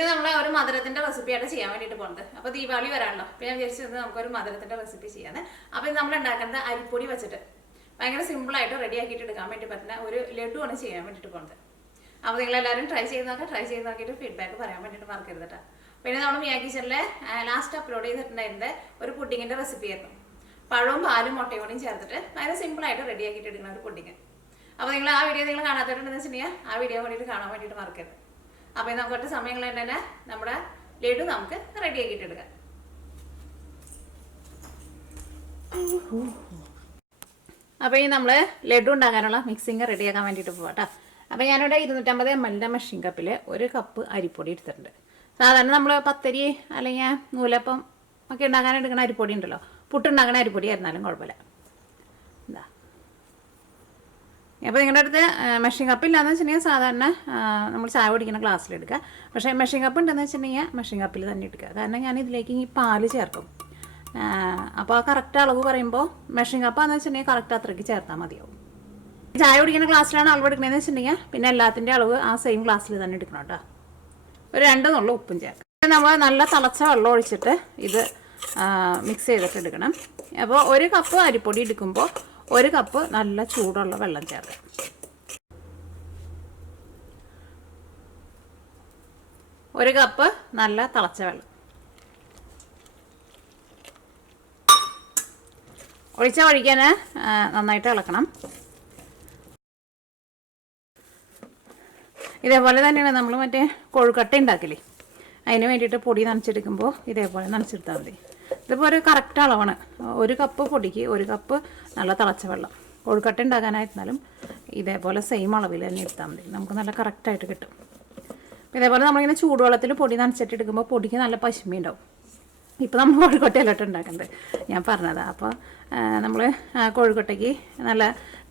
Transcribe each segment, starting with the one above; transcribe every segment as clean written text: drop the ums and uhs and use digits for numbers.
ഇത് നമ്മൾ ഒരു മധുരത്തിന്റെ റെസിപ്പിയായിട്ട് ചെയ്യാൻ വേണ്ടിയിട്ട് പോകുന്നത്. അപ്പോൾ ദീപാവലി വരാണല്ലോ, അപ്പോൾ ഞാൻ വിചാരിച്ചത് നമുക്കൊരു മധുരത്തിന്റെ റെസിപ്പി ചെയ്യാന്ന്. അപ്പോൾ ഇത് നമ്മൾ ഉണ്ടാക്കുന്നത് അരിപ്പൊടി വെച്ചിട്ട് ഭയങ്കര സിമ്പിളായിട്ട് റെഡി ആക്കിയിട്ട് എടുക്കാൻ വേണ്ടി പറ്റുന്ന ഒരു ലഡു ആണ് ചെയ്യാൻ വേണ്ടിയിട്ട് പോകുന്നത്. അപ്പോൾ നിങ്ങളെല്ലാവരും ട്രൈ ചെയ്ത് നോക്കിയിട്ട് ഫീഡ്ബാക്ക് പറയാൻ വേണ്ടിയിട്ട് മറക്കരുത് കേട്ടോ. പിന്നെ നമ്മൾ മിയാ കിച്ചണിലെ ലാസ്റ്റ് അപ്ലോഡ് ചെയ്തിട്ടുണ്ടായിരുന്നത് ഒരു പുഡിങ്ങിന്റെ റെസിപ്പി ആയിരുന്നു. പഴവും പാലും മുട്ടയും കൂടിയും ചേർത്തിട്ട് ഭയങ്കര സിമ്പിളായിട്ട് റെഡി ആക്കിയിട്ട് എടുക്കുന്ന ഒരു പുഡിങ്. അപ്പോൾ നിങ്ങൾ ആ വീഡിയോ നിങ്ങൾ കാണാത്തവരുണ്ടെന്ന് വെച്ചിട്ടുണ്ടെങ്കിൽ ആ വീഡിയോ വേണ്ടിയിട്ട് കാണാൻ വേണ്ടിയിട്ട് മറക്കരുത്. അപ്പോൾ നമുക്ക് സമയങ്ങൾ തന്നെ നമ്മുടെ ലഡു നമുക്ക് റെഡി ആക്കിയിട്ട് എടുക്കാം. അപ്പോൾ ഈ നമ്മൾ ലഡു ഉണ്ടാക്കാനുള്ള മിക്സിങ് റെഡിയാക്കാൻ വേണ്ടിയിട്ട് പോകാം കേട്ടോ. അപ്പോൾ ഞാനിവിടെ 250 ml മെഷീൻ കപ്പിൽ 1 കപ്പ് അരിപ്പൊടി എടുത്തിട്ടുണ്ട്. സാധാരണ നമ്മൾ പത്തരി അല്ലെങ്കിൽ നൂലപ്പം ഒക്കെ ഉണ്ടാക്കാൻ എടുക്കുന്ന അരിപ്പൊടി ഉണ്ടല്ലോ, പുട്ടുണ്ടാക്കുന്ന അരിപ്പൊടി ആയിരുന്നാലും കുഴപ്പമില്ല. എന്താ അപ്പോൾ നിങ്ങളുടെ അടുത്ത് മെഷീൻ കപ്പ് ഇല്ലാന്ന് വെച്ചിട്ടുണ്ടെങ്കിൽ സാധാരണ നമ്മൾ ചായ കുടിക്കുന്ന ഗ്ലാസ്സിലെടുക്കുക. പക്ഷേ മെഷീൻ കപ്പ് ഉണ്ടെന്ന് വെച്ചിട്ടുണ്ടെങ്കിൽ മെഷീൻ കപ്പിൽ തന്നെ എടുക്കുക. കാരണം ഞാൻ ഇതിലേക്ക് ഈ പാല് ചേർക്കും. അപ്പോൾ ആ കറക്റ്റ് അളവ് പറയുമ്പോൾ മെഷീൻ കപ്പാന്ന് വെച്ചിട്ടുണ്ടെങ്കിൽ കറക്റ്റ് അത്രയ്ക്ക് ചേർത്താൽ മതിയാവും. ചായ കുടിക്കുന്ന ഗ്ലാസ്സിലാണ് അളവ് എടുക്കണമെന്ന് വെച്ചിട്ടുണ്ടെങ്കിൽ പിന്നെ എല്ലാത്തിൻ്റെ അളവ് ആ സെയിം ഗ്ലാസ്സിൽ തന്നെ എടുക്കണം കേട്ടോ. ഒരു 2 നുള്ള ഉപ്പും ചേർക്കാം. നമ്മൾ നല്ല തിളച്ച വെള്ളം ഒഴിച്ചിട്ട് ഇത് മിക്സ് ചെയ്തിട്ട് എടുക്കണം. അപ്പോൾ 1 കപ്പ് അരിപ്പൊടി എടുക്കുമ്പോൾ 1 കപ്പ് നല്ല ചൂടുള്ള വെള്ളം ചേർക്കാം. ഒരു കപ്പ് നല്ല തിളച്ച വെള്ളം ഒഴിക്കാൻ നന്നായിട്ട് ഇളക്കണം. ഇതേപോലെ തന്നെയാണ് നമ്മൾ മറ്റേ കൊഴുക്കട്ട ഉണ്ടാക്കില്ലേ, അതിന് വേണ്ടിയിട്ട് പൊടി നനച്ചെടുക്കുമ്പോൾ ഇതേപോലെ നനച്ചെടുത്താൽ മതി. ഇതിപ്പോൾ ഒരു കറക്റ്റ് അളവാണ്. 1 കപ്പ് പൊടിക്ക് 1 കപ്പ് നല്ല തിളച്ച വെള്ളം. കൊഴുക്കട്ട ഉണ്ടാക്കാനായിരുന്നാലും ഇതേപോലെ സെയിം അളവിൽ തന്നെ എടുത്താൽ മതി, നമുക്ക് നല്ല കറക്റ്റായിട്ട് കിട്ടും. ഇതേപോലെ നമ്മളിങ്ങനെ ചൂടുവെള്ളത്തിൽ പൊടി നനച്ചിട്ടെടുക്കുമ്പോൾ പൊടിക്ക് നല്ല പശുമി ഉണ്ടാവും. ഇപ്പോൾ നമ്മൾ കോഴിക്കോട്ടയിലോട്ട് ഉണ്ടാക്കുന്നത് ഞാൻ പറഞ്ഞതാണ്. അപ്പോൾ നമ്മൾ കോഴിക്കോട്ടയ്ക്ക് നല്ല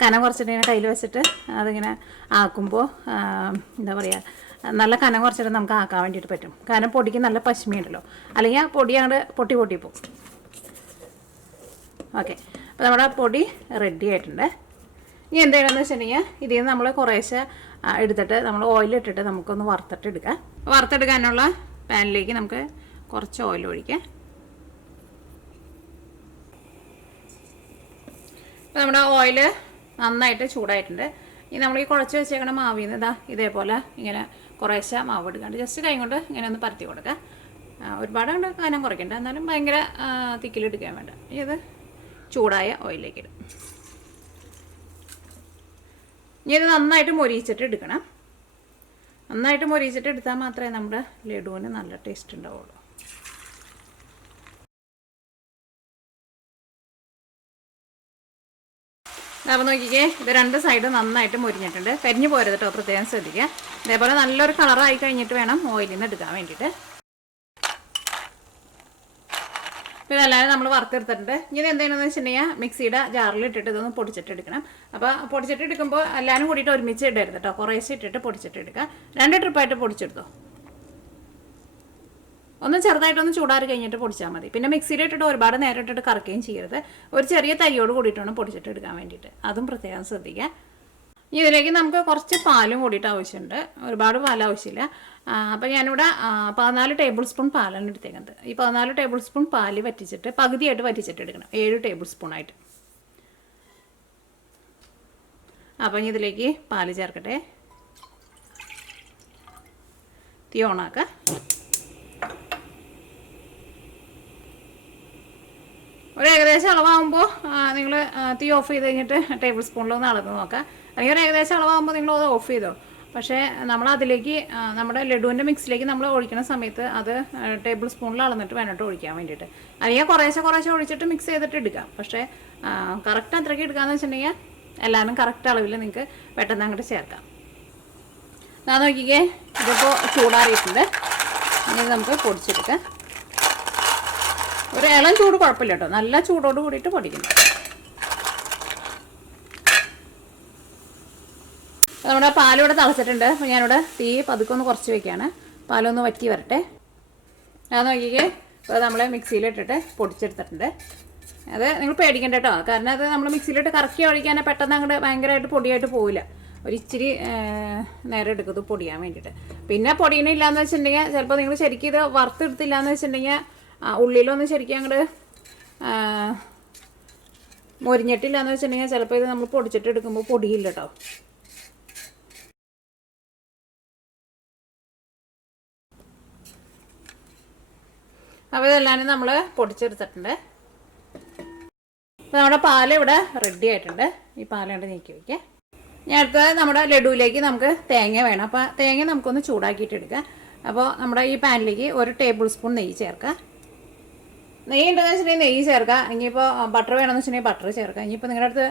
കനം കുറച്ചിട്ട് ഇങ്ങനെ കയ്യിൽ വെച്ചിട്ട് അതിങ്ങനെ ആക്കുമ്പോൾ എന്താ പറയുക, നല്ല കനം കുറച്ചിട്ട് നമുക്ക് ആക്കാൻ വേണ്ടിയിട്ട് പറ്റും. കാരണം പൊടിക്ക് നല്ല പശുമി ഉണ്ടല്ലോ, അല്ലെങ്കിൽ ആ പൊടി അങ്ങോട്ട് പൊട്ടിപ്പോവും. ഓക്കെ, അപ്പോൾ നമ്മുടെ പൊടി റെഡി ആയിട്ടുണ്ട്. ഇനി എന്തെയ്യണമെന്ന് വെച്ചിട്ടുണ്ടെങ്കിൽ ഇതിൽ നിന്ന് നമ്മൾ കുറേശ്ശെ എടുത്തിട്ട് നമ്മൾ ഓയിലിട്ടിട്ട് നമുക്കൊന്ന് വറുത്തിട്ടെടുക്കാം. വറുത്തെടുക്കാനുള്ള പാനിലേക്ക് നമുക്ക് കുറച്ച് ഓയിൽ ഒഴിക്കാം. അപ്പോൾ നമ്മുടെ ഓയിൽ നന്നായിട്ട് ചൂടായിട്ടുണ്ട്. ഇനി നമ്മൾ ഈ കുഴച്ച് വെച്ചേക്കണ മാവിൽ നിന്ന് ഇതേപോലെ ഇങ്ങനെ കുറേശ്ശെ മാവ് എടുക്കാണ്ട് ജസ്റ്റ് കൈ കൊണ്ട് ഇങ്ങനെ ഒന്ന് പരത്തി കൊടുക്കുക. ഒരുപാട് കണ്ട് കനം കുറയ്ക്കണ്ട, എന്നാലും ഭയങ്കര തിക്കിലെടുക്കാൻ വേണ്ട. ഇത് ചൂടായ ഓയിലേക്ക് ഇടും. ഇനി ഇത് നന്നായിട്ട് മൊരിയിച്ചിട്ട് എടുക്കണം. നന്നായിട്ട് മൊരിയിച്ചിട്ട് എടുത്താൽ മാത്രമേ നമ്മുടെ ലഡുവിന് നല്ല ടേസ്റ്റ് ഉണ്ടാവുള്ളൂ. അപ്പോൾ നോക്കിക്കേ, ഇത് 2 സൈഡ് നന്നായിട്ട് മൊരിഞ്ഞിട്ടുണ്ട്. കരിഞ്ഞു പോരുത് കേട്ടോ, പ്രത്യേകം ശ്രദ്ധിക്കുക. ഇതേപോലെ നല്ലൊരു കളറായി കഴിഞ്ഞിട്ട് വേണം ഓയിലിൽ നിന്ന് എടുക്കാൻ വേണ്ടിയിട്ട്. പിന്നെ എല്ലാവരും നമ്മൾ വറുത്തെടുത്തിട്ടുണ്ട്. ഇനി ഇത് എന്താണെന്ന് വെച്ചിട്ടുണ്ടെങ്കിൽ മിക്സിയുടെ ജാറിലിട്ടിട്ട് ഇതൊന്ന് പൊടിച്ചിട്ടെടുക്കണം. അപ്പോൾ പൊടിച്ചിട്ടെടുക്കുമ്പോൾ എല്ലാവരും കൂടിയിട്ട് ഒരുമിച്ച് ഇടരുത് കേട്ടോ, കുറേശ്ശെ ഇട്ടിട്ട് പൊടിച്ചിട്ടെടുക്കുക. 2 ട്രിപ്പായിട്ട് പൊടിച്ചെടുത്തോ. ഒന്ന് ചെറുതായിട്ടൊന്ന് ചൂടാറി കഴിഞ്ഞിട്ട് പൊടിച്ചാൽ മതി. പിന്നെ മിക്സിയിലിട്ടിട്ട് ഒരുപാട് നേരം ഇട്ടിട്ട് കറക്കുകയും ചെയ്യരുത്. ഒരു ചെറിയ തരിയോട് കൂടിയിട്ടാണ് പൊടിച്ചിട്ട് എടുക്കാൻ വേണ്ടിയിട്ട്, അതും പ്രത്യേകം ശ്രദ്ധിക്കുക. ഇനി ഇതിലേക്ക് നമുക്ക് കുറച്ച് പാലും കൂടിയിട്ട് ആവശ്യമുണ്ട്. ഒരുപാട് പാൽ ആവശ്യമില്ല. അപ്പോൾ ഞാനിവിടെ 14 ടേബിൾ സ്പൂൺ പാലാണ് എടുത്തേക്കുന്നത്. ഈ 14 ടേബിൾ സ്പൂൺ പാല് വറ്റിച്ചിട്ട് പകുതിയായിട്ട് വറ്റിച്ചിട്ട് എടുക്കണം, 7 ടേബിൾ സ്പൂണായിട്ട്. അപ്പോൾ ഇനി ഇതിലേക്ക് പാല് ചേർക്കട്ടെ. തീ ഓണാക്കുക. ഒരു ഏകദേശം അളവാകുമ്പോൾ നിങ്ങൾ തീ ഓഫ് ചെയ്ത് കഴിഞ്ഞിട്ട് ടേബിൾ സ്പൂണിലൊന്ന് അളന്ന് നോക്കുക. അല്ലെങ്കിൽ ഒരു ഏകദേശം അളവാകുമ്പോൾ നിങ്ങൾ അത് ഓഫ് ചെയ്തോ. പക്ഷേ നമ്മൾ അതിലേക്ക് നമ്മുടെ ലഡുവിൻ്റെ മിക്സിലേക്ക് നമ്മൾ ഒഴിക്കുന്ന സമയത്ത് അത് ടേബിൾ സ്പൂണിൽ അളന്നിട്ട് വേണ്ടിട്ട് ഒഴിക്കാൻ വേണ്ടിയിട്ട്. അല്ലെങ്കിൽ കുറേശ്ശെ ഒഴിച്ചിട്ട് മിക്സ് ചെയ്തിട്ട് എടുക്കാം. പക്ഷേ കറക്റ്റ് അത്രയ്ക്ക് എടുക്കാമെന്ന് വെച്ചിട്ടുണ്ടെങ്കിൽ എല്ലാവരും കറക്റ്റ് അളവിൽ നിങ്ങൾക്ക് പെട്ടെന്ന് അങ്ങോട്ട് ചേർക്കാം. ഞാൻ നോക്കിക്കേ, ഇതിപ്പോൾ ചൂടാറിയിട്ടുണ്ട്. ഇനി നമുക്ക് പൊടിച്ചെടുക്കാം. ഒരു ഇളം ചൂട് കുഴപ്പമില്ല കേട്ടോ, നല്ല ചൂടോട് കൂടിയിട്ട് പൊടിക്കണം. നമ്മുടെ പാലിവിടെ തിളച്ചിട്ടുണ്ട്. അപ്പോൾ ഞാനിവിടെ തീ പതുക്കെ ഒന്ന് കുറച്ച് വയ്ക്കുകയാണ്. പാലൊന്ന് വറ്റി വരട്ടെ. അത് നോക്കിക്കേ, ഇപ്പോൾ നമ്മൾ മിക്സിയിലിട്ടിട്ട് പൊടിച്ചെടുത്തിട്ടുണ്ട്. അത് നിങ്ങൾ പേടിക്കണ്ട കേട്ടോ, കാരണം അത് നമ്മൾ മിക്സിയിലിട്ട് കറക്കി ഒഴിക്കാൻ പെട്ടെന്ന് അങ്ങോട്ട് ഭയങ്കരമായിട്ട് പൊടിയായിട്ട് പോവില്ല. ഒരു ഇച്ചിരി നേരം എടുക്കും ഇത് പൊടിയാൻ വേണ്ടിയിട്ട്. പിന്നെ പൊടിയണില്ലാന്ന് വെച്ചിട്ടുണ്ടെങ്കിൽ ചിലപ്പോൾ നിങ്ങൾ ശരിക്കും ഇത് വറുത്തെടുത്തില്ല എന്ന് വെച്ചിട്ടുണ്ടെങ്കിൽ ഉള്ളിലൊന്നും ശരിക്കും അങ്ങോട്ട് മൊരിഞ്ഞിട്ടില്ല എന്ന് വെച്ചിട്ടുണ്ടെങ്കിൽ ചിലപ്പോൾ ഇത് നമ്മൾ പൊടിച്ചിട്ട് എടുക്കുമ്പോൾ പൊടിയില്ല കേട്ടോ. അപ്പോൾ ഇതെല്ലാം നമ്മൾ പൊടിച്ചെടുത്തിട്ടുണ്ട്. അപ്പോൾ നമ്മുടെ പാലിവിടെ റെഡി ആയിട്ടുണ്ട്. ഈ പാലുകൊണ്ട് നീക്കി വയ്ക്കാം. ഇനി അടുത്തത് നമ്മുടെ ലഡുവിലേക്ക് നമുക്ക് തേങ്ങ വേണം. അപ്പോൾ തേങ്ങ നമുക്കൊന്ന് ചൂടാക്കിയിട്ട് എടുക്കാം. അപ്പോൾ നമ്മുടെ ഈ പാനിലേക്ക് 1 ടേബിൾ സ്പൂൺ നെയ്യ് ചേർക്കുക. നെയ്യ് ഉണ്ടെന്ന് വെച്ചിട്ടുണ്ടെങ്കിൽ നെയ്യ് ചേർക്കുക. ഇനിയിപ്പോൾ ബട്ടർ വേണമെന്ന് വെച്ചിട്ടുണ്ടെങ്കിൽ ബട്ടർ ചേർക്കുക. ഇനിയിപ്പോൾ നിങ്ങളുടെ അടുത്ത്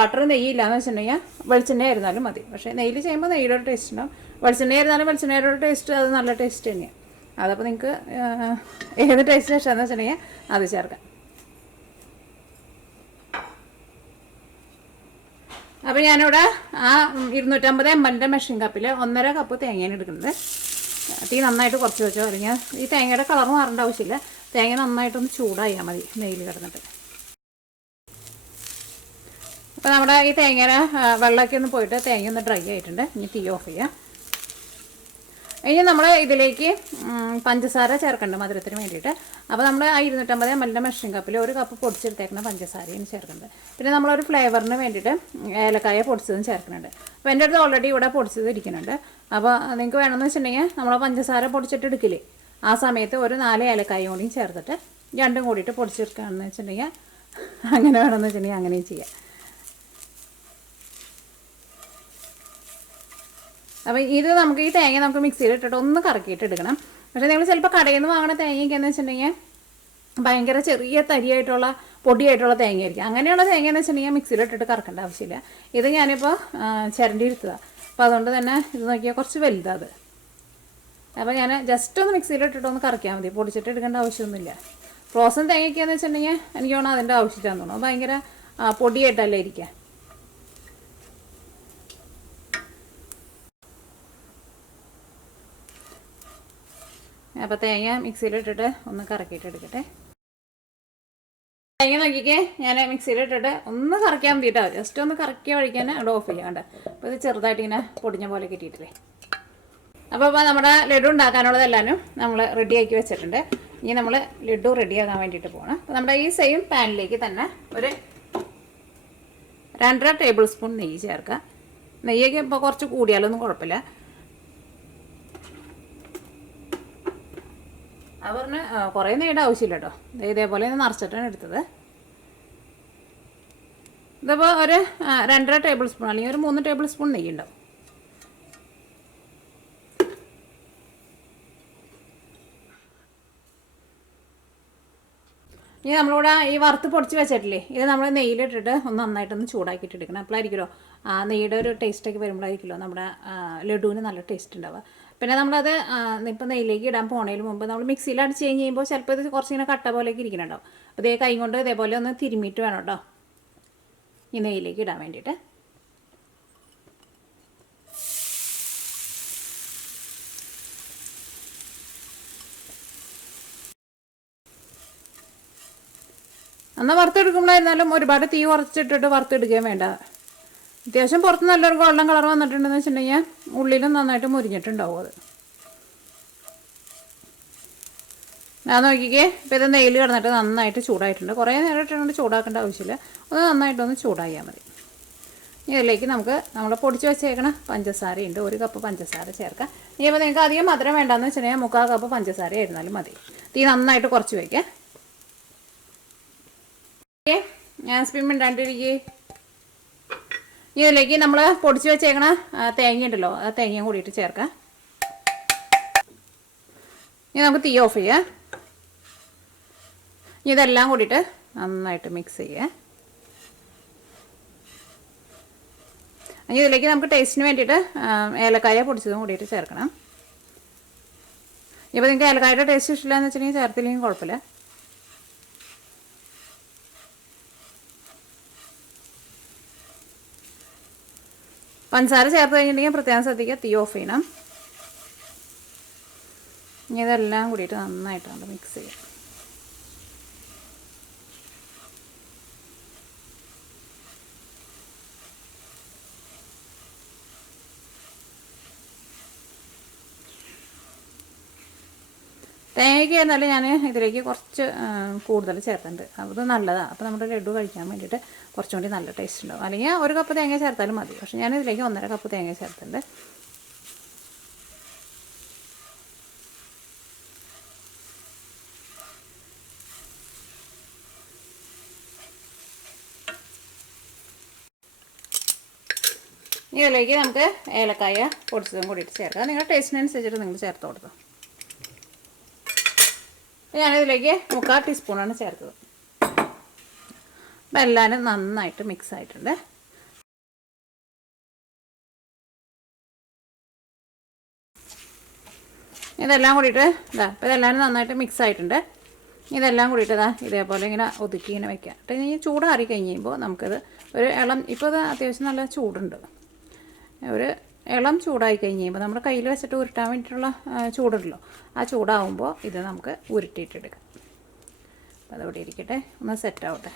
ബട്ടർ നെയ്യ് ഇല്ലയെന്ന് വെച്ചിട്ടുണ്ടെങ്കിൽ വെളിച്ചെണ്ണ ആയിരുന്നാലും മതി. പക്ഷേ നെയ്യിൽ ചെയ്യുമ്പോൾ നെയ്യുടെ ഒരു ടേസ്റ്റ് ഉണ്ടാവും. വെളിച്ചെണ്ണ ആയിരുന്നാലും വെളിച്ചെണ്ണയുടെ ഒരു ടേസ്റ്റ് അത് നല്ല ടേസ്റ്റ് തന്നെയാണ്. അതപ്പോൾ നിങ്ങൾക്ക് ഏത് ടേസ്റ്റ് ഇഷ്ടമെന്ന് വെച്ചിട്ടുണ്ടെങ്കിൽ അത് ചേർക്കാം. അപ്പോൾ ഞാനിവിടെ ആ 250 ml മെഷീൻ കപ്പിൽ 1.5 കപ്പ് തേങ്ങയാണ് എടുക്കുന്നത്. തീ നന്നായിട്ട് കുറച്ച് വെച്ചോ, അല്ലെങ്കിൽ ഈ തേങ്ങയുടെ കളർ മാറേണ്ട ആവശ്യമില്ല. തേങ്ങ നന്നായിട്ടൊന്ന് ചൂടായാൽ മതി നെയ്യിൽ കിടന്നിട്ട്. അപ്പോൾ നമ്മുടെ ഈ തേങ്ങയുടെ വെള്ളമൊക്കെ ഒന്ന് പോയിട്ട് തേങ്ങ ഒന്ന് ഡ്രൈ ആയിട്ടുണ്ട്. ഇനി തീ ഓഫ് ചെയ്യാം. ഇനി നമ്മൾ ഇതിലേക്ക് പഞ്ചസാര ചേർക്കേണ്ട മധുരത്തിന് വേണ്ടിയിട്ട്. അപ്പോൾ നമ്മൾ ആ 250 ml മെഷീൻ കപ്പിൽ 1 കപ്പ് പൊടിച്ചെടുത്തേക്കുന്ന പഞ്ചസാരയും ചേർക്കുന്നുണ്ട്. പിന്നെ നമ്മളൊരു ഫ്ലേവറിന് വേണ്ടിയിട്ട് ഏലക്കായ പൊടിച്ചതും ചേർക്കുന്നുണ്ട്. അപ്പോൾ എൻ്റെ അടുത്ത് ഓൾറെഡി ഇവിടെ പൊടിച്ചത് ഇരിക്കുന്നുണ്ട്. അപ്പോൾ നിങ്ങൾക്ക് വേണമെന്ന് വെച്ചിട്ടുണ്ടെങ്കിൽ നമ്മൾ പഞ്ചസാര പൊടിച്ചിട്ട് എടുക്കില്ലേ, ആ സമയത്ത് ഒരു 4 ഏലക്കായ കൂടിയും ചേർത്തിട്ട് രണ്ടും കൂടിയിട്ട് പൊടിച്ചെടുക്കുകയാണെന്ന് വെച്ചിട്ടുണ്ടെങ്കിൽ അങ്ങനെ വേണമെന്ന് വെച്ചിട്ടുണ്ടെങ്കിൽ അങ്ങനെയും ചെയ്യാം. അപ്പോൾ ഇത് നമുക്ക് ഈ തേങ്ങ നമുക്ക് മിക്സിയിൽ ഇട്ടിട്ട് ഒന്ന് കറക്കിയിട്ട് എടുക്കണം. പക്ഷേ നിങ്ങൾ ചിലപ്പോൾ കടയിൽ നിന്ന് വാങ്ങുന്ന തേങ്ങയൊക്കെയെന്ന് വെച്ചിട്ടുണ്ടെങ്കിൽ ഭയങ്കര ചെറിയ തരിയായിട്ടുള്ള പൊടിയായിട്ടുള്ള തേങ്ങയായിരിക്കും. അങ്ങനെയുള്ള തേങ്ങയെന്ന് വെച്ചിട്ടുണ്ടെങ്കിൽ മിക്സിയിൽ ഇട്ടിട്ട് കറക്കേണ്ട ആവശ്യമില്ല. ഇത് ഞാനിപ്പോൾ ചിരണ്ടി എടുത്തതാണ്. അപ്പോൾ അതുകൊണ്ട് തന്നെ ഇത് നോക്കിയാൽ കുറച്ച് വലുതാണ്. അപ്പോൾ ഞാൻ ജസ്റ്റ് ഒന്ന് മിക്സിയിൽ ഇട്ടിട്ടൊന്ന് കറക്കിയാൽ മതി. പൊടിച്ചിട്ട് എടുക്കേണ്ട ആവശ്യമൊന്നുമില്ല. ഫ്രോസൺ തേങ്ങയ്ക്കാന്ന് വെച്ചിട്ടുണ്ടെങ്കിൽ എനിക്ക് തോന്നുന്നു അതിൻ്റെ ആവശ്യമില്ലാന്ന് തോന്നുന്നു. ഭയങ്കര പൊടിയായിട്ടല്ലേ ഇരിക്കുക. അപ്പോൾ തേങ്ങ മിക്സിയിലിട്ടിട്ട് ഒന്ന് കറക്കിയിട്ട് എടുക്കട്ടെ. തേങ്ങ നോക്കിക്കേ, ഞാൻ മിക്സിയിലിട്ടിട്ട് ഒന്ന് കറക്കിയാൽ മതി കേട്ടോ. ജസ്റ്റ് ഒന്ന് കറക്കിയ വഴിക്കാൻ അവിടെ ഓഫ് ചെയ്യാണ്ട്. അപ്പോൾ ഇത് ചെറുതായിട്ട് ഇങ്ങനെ പൊടിഞ്ഞ പോലെ കിട്ടിയിട്ടില്ലേ. അപ്പോൾ നമ്മുടെ ലഡു ഉണ്ടാക്കാനുള്ളതെല്ലാനും നമ്മൾ റെഡിയാക്കി വെച്ചിട്ടുണ്ട്. ഇനി നമ്മൾ ലഡു റെഡിയാക്കാൻ വേണ്ടിയിട്ട് പോകണം. അപ്പോൾ നമ്മുടെ ഈ സെയിം പാനിലേക്ക് തന്നെ ഒരു 2.5 ടേബിൾ സ്പൂൺ നെയ്യ് ചേർക്കുക. നെയ്യൊക്കെ ഇപ്പോൾ കുറച്ച് കൂടിയാലൊന്നും കുഴപ്പമില്ല. അത് പറഞ്ഞ് കുറേ നെയ്യുടെ ആവശ്യമില്ല കേട്ടോ. ഇതേപോലെ നിറച്ചിട്ടാണ് എടുത്തത്. ഇതിപ്പോൾ ഒരു 2.5 ടേബിൾ സ്പൂൺ അല്ലെങ്കിൽ ഒരു 3 ടേബിൾ സ്പൂൺ നെയ്യ് ഉണ്ടാവും. ഇനി നമ്മളിവിടെ ഈ വറുത്ത് പൊടിച്ച് വെച്ചിട്ടില്ലേ, ഇത് നമ്മൾ നെയ്യിലിട്ടിട്ട് ഒന്ന് നന്നായിട്ടൊന്ന് ചൂടാക്കിയിട്ട് എടുക്കണം. അപ്പോഴായിരിക്കുമല്ലോ നെയ്യുടെ ഒരു ടേസ്റ്റൊക്കെ വരുമ്പോഴായിരിക്കുമല്ലോ നമ്മുടെ ലഡുവിന് നല്ല ടേസ്റ്റ് ഉണ്ടാവുക. പിന്നെ നമ്മളത് ഇപ്പോൾ നെയ്യിലേക്ക് ഇടാൻ പോണതിന് മുമ്പ് നമ്മൾ മിക്സിയിൽ അടിച്ച് കഴിയുമ്പോൾ ചിലപ്പോൾ ഇത് കുറച്ചിങ്ങനെ കട്ട പോലെയൊക്കെ ഇരിക്കണുണ്ടാവും. അപ്പോൾ ഇതേ കൈ കൊണ്ട് ഇതേപോലെ ഒന്ന് തിരുമ്മിയിട്ട് വേണം കേട്ടോ ഈ നെയ്യിലേക്ക് ഇടാൻ വേണ്ടിയിട്ട്. എന്നാൽ വറുത്തെടുക്കുമ്പോഴായിരുന്നാലും ഒരുപാട് തീ കുറച്ചിട്ടിട്ട് വറുത്തെടുക്കുകയും വേണ്ട. അത്യാവശ്യം പുറത്ത് നല്ലൊരു ഗോൾഡൻ കളർ വന്നിട്ടുണ്ടെന്ന് വെച്ചിട്ടുണ്ടെങ്കിൽ ഉള്ളിലും നന്നായിട്ട് മുരിഞ്ഞിട്ടുണ്ടാവും അത്. ഞാൻ നോക്കിക്കേ, ഇപ്പോൾ ഇത് നെയ്യിൽ കിടന്നിട്ട് നന്നായിട്ട് ചൂടായിട്ടുണ്ട്. കുറേ നേരം ഇട്ടുകൊണ്ട് ചൂടാക്കേണ്ട ആവശ്യമില്ല. ഒന്ന് നന്നായിട്ടൊന്ന് ചൂടാക്കിയാൽ മതി. ഇതിലേക്ക് നമുക്ക് നമ്മൾ പൊടിച്ച് വെച്ചേക്കണ പഞ്ചസാരയുണ്ട്. 1 കപ്പ് പഞ്ചസാര ചേർക്കാം. ഇനിയിപ്പോൾ നിങ്ങൾക്ക് അധികം മധുരം വേണ്ടെന്ന് വെച്ചിട്ടുണ്ടെങ്കിൽ 3/4 കപ്പ് പഞ്ചസാര ആയിരുന്നാലും മതി. തീ നന്നായിട്ട് കുറച്ച് വയ്ക്കാം. ഞാൻ സ്പിൻ ഇണ്ടാണ്ടിരിക്കേ. ഇതിലേക്ക് നമ്മൾ പൊടിച്ച് വെച്ചേക്കണ തേങ്ങ ഉണ്ടല്ലോ, ആ തേങ്ങയും കൂടിയിട്ട് ചേർക്കാം. ഇനി നമുക്ക് തീ ഓഫ് ചെയ്യാം. ഇതെല്ലാം കൂടിയിട്ട് നന്നായിട്ട് മിക്സ് ചെയ്യാം. ഇനി ഇതിലേക്ക് നമുക്ക് ടേസ്റ്റിന് വേണ്ടിയിട്ട് ഏലക്കായ പൊടിച്ചതും കൂടിയിട്ട് ചേർക്കണം. ഇപ്പോൾ നിങ്ങൾക്ക് ഏലക്കായുടെ ടേസ്റ്റ് ഇഷ്ടമില്ല എന്ന് വെച്ചിട്ടുണ്ടെങ്കിൽ ചേർത്തില്ലെങ്കിൽ കുഴപ്പമില്ല. പഞ്ചസാര ചേർത്ത് കഴിഞ്ഞിട്ടുണ്ടെങ്കിൽ പ്രത്യേകം ശ്രദ്ധിക്കുക, തീ ഓഫ് ചെയ്യണം. ഇനി ഇതെല്ലാം കൂടിയിട്ട് നന്നായിട്ടാണ് മിക്സ് ചെയ്യുക. തേങ്ങയ്ക്ക് എന്നാലും ഞാൻ ഇതിലേക്ക് കുറച്ച് കൂടുതൽ ചേർത്തിട്ടുണ്ട്. അത് നല്ലതാണ്. അപ്പോൾ നമ്മുടെ ലഡു കഴിക്കാൻ വേണ്ടിയിട്ട് കുറച്ചും കൂടി നല്ല ടേസ്റ്റ് ഉണ്ടാവും. അല്ലെങ്കിൽ 1 കപ്പ് തേങ്ങ ചേർത്താലും മതി. പക്ഷേ ഞാൻ ഇതിലേക്ക് 1.5 കപ്പ് തേങ്ങ ചേർത്തിട്ടുണ്ട്. ഇതിലേക്ക് നമുക്ക് ഏലക്കായ പൊടിച്ചതും കൂടിയിട്ട് ചേർക്കാം. നിങ്ങളുടെ ടേസ്റ്റിനനുസരിച്ചിട്ട് നിങ്ങൾ ചേർത്ത് കൊടുത്തു. ഞാനിതിലേക്ക് 3/4 ടീസ്പൂണാണ് ചേർത്തത്. അപ്പം എല്ലാവരും നന്നായിട്ട് മിക്സ് ആയിട്ടുണ്ട്. ഇതെല്ലാം കൂടിയിട്ട് അപ്പോൾ ഇതെല്ലാം നന്നായിട്ട് മിക്സ് ആയിട്ടുണ്ട്. ഇതെല്ലാം കൂടിയിട്ട് ഇതേപോലെ ഇങ്ങനെ ഒതുക്കി ഇങ്ങനെ വെക്കാം. എന്നിട്ട് ഈ ചൂടാറി കഴിഞ്ഞ് കഴിയുമ്പോൾ നമുക്കത് ഒരു ഇപ്പോൾ ഇത് അത്യാവശ്യം നല്ല ചൂടുണ്ട്. ഒരു ഇളം ചൂടായി കഴിഞ്ഞ് കഴിയുമ്പോൾ നമ്മുടെ കയ്യിൽ വെച്ചിട്ട് ഉരുട്ടാൻ വേണ്ടിയിട്ടുള്ള ചൂടുണ്ടല്ലോ, ആ ചൂടാവുമ്പോൾ ഇത് നമുക്ക് ഉരുട്ടിയിട്ടെടുക്കാം. അപ്പോൾ അതവിടെ ഇരിക്കട്ടെ, ഒന്ന് സെറ്റ് ആവട്ടെ.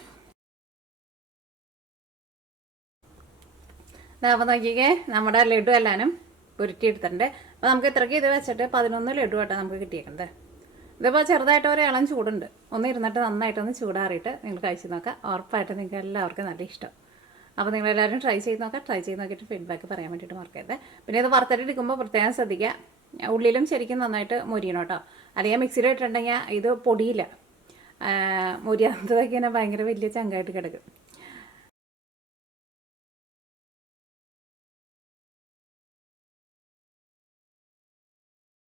അപ്പോൾ നോക്കിക്കേ, നമ്മുടെ ലഡു എല്ലാനും ഉരുട്ടിയെടുത്തിട്ടുണ്ട്. അപ്പോൾ നമുക്ക് ഇത്രയ്ക്ക് ഇത് വെച്ചിട്ട് 11 ലഡു ആയിട്ടാണ് നമുക്ക് കിട്ടിയേക്കുന്നത്. ഇതിപ്പോൾ ചെറുതായിട്ട് ഒരു ഇളം ചൂടുണ്ട്. ഒന്ന് ഇരുന്നിട്ട് നന്നായിട്ടൊന്ന് ചൂടാറിയിട്ട് നിങ്ങൾ കഴിച്ച് നോക്കാം. ഉറപ്പായിട്ട് നിങ്ങൾക്ക് എല്ലാവർക്കും നല്ല ഇഷ്ടം. അപ്പോൾ നിങ്ങളെല്ലാവരും ട്രൈ ചെയ്ത് നോക്കാം. ട്രൈ ചെയ്ത് നോക്കിയിട്ട് ഫീഡ്ബാക്ക് പറയാൻ വേണ്ടിയിട്ട് മറക്കരുത്. പിന്നെ ഇത് വറുത്തെടുക്കുമ്പോൾ പ്രത്യേകം ശ്രദ്ധിക്കുക, ഉള്ളിലും ശരിക്കും നന്നായിട്ട് മുരിയണം കേട്ടോ. അല്ലെങ്കിൽ മിക്സിയിൽ ഇട്ടിട്ടുണ്ടെങ്കിൽ ഇത് പൊടിയില്ല, മുരിയാത്തതൊക്കെ ഇങ്ങനെ ഭയങ്കര വലിയ ചങ്കായിട്ട് കിടക്കും.